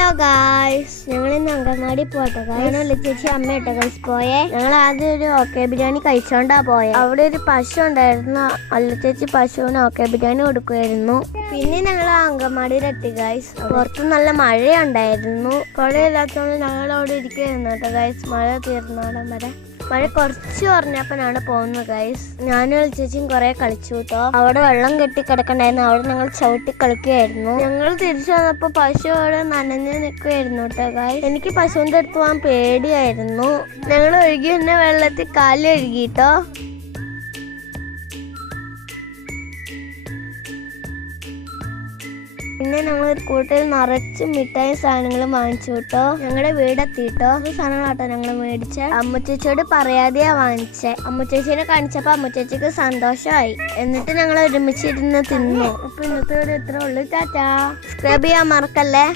Hello guys, ഞങ്ങൾ ഇന്ന് അങ്കമാടി പോട്ടെ. ഞാനല്ലേ ചേച്ചി അമ്മയോട്ടോ ഗൈസ് പോയേ. ഞങ്ങൾ ആദ്യം ഒരു ഓക്കെ ബിരിയാണി കഴിച്ചോണ്ടാ പോയെ. അവിടെ ഒരു പശു ഉണ്ടായിരുന്നു. അല്ല ചേച്ചി പശുവിന് ഓക്കെ ബിരിയാണി കൊടുക്കുമായിരുന്നു. പിന്നെ ഞങ്ങൾ അങ്കമാടിയിലെത്തി ഗൈസ്. പുറത്ത് നല്ല മഴയുണ്ടായിരുന്നു. കുഴയില്ലാത്തതുകൊണ്ട് ഞങ്ങൾ അവിടെ ഇരിക്കുകയായിരുന്നു കേട്ടോ ഗൈസ്. മഴ തീർന്നോടം വരെ. മഴ കുറച്ച് കുറഞ്ഞപ്പോഴാണ് പോകുന്നത് ഗൈസ്. ഞാനും ചേച്ചിയും കുറെ കളിച്ചു കേട്ടോ. അവിടെ വെള്ളം കെട്ടി കിടക്കണ്ടായിരുന്നു. അവിടെ ഞങ്ങൾ ചവിട്ടി കളിക്കുകയായിരുന്നു. ഞങ്ങൾ തിരിച്ചു വന്നപ്പോ പശു അവിടെ നനഞ്ഞ് നിൽക്കുമായിരുന്നു കേട്ടോ ഗൈസ്. എനിക്ക് പശുവിന്റെ അടുത്ത് പോകാൻ പേടിയായിരുന്നു. ഞങ്ങൾ ഒഴുകി തന്നെ വെള്ളത്തിൽ കാല് കഴുകിട്ടോ. പിന്നെ ഞങ്ങൾ ഒരു കൂട്ടത്തിൽ നിറച്ച് മിഠായി സാധനങ്ങളും വാങ്ങിച്ചു കേട്ടോ. ഞങ്ങളുടെ വീടെത്തിട്ടോ. സാധനങ്ങളാട്ടോ ഞങ്ങൾ മേടിച്ച. അമ്മുച്ചേച്ചിയോട് പറയാതെയാ വാങ്ങിച്ചേ. അമ്മുച്ചേച്ചിനെ കാണിച്ചപ്പോ അമ്മുച്ചേച്ചിക്ക് സന്തോഷമായി. എന്നിട്ട് ഞങ്ങൾ ഒരുമിച്ചിരുന്ന് തിന്നു. അപ്പൊ ഇന്നത്തെ വീഡിയോ ഇത്രേ ഉള്ളൂ. ടാറ്റാ. സബ്സ്ക്രൈബ് ചെയ്യാൻ മറക്കല്ലേ.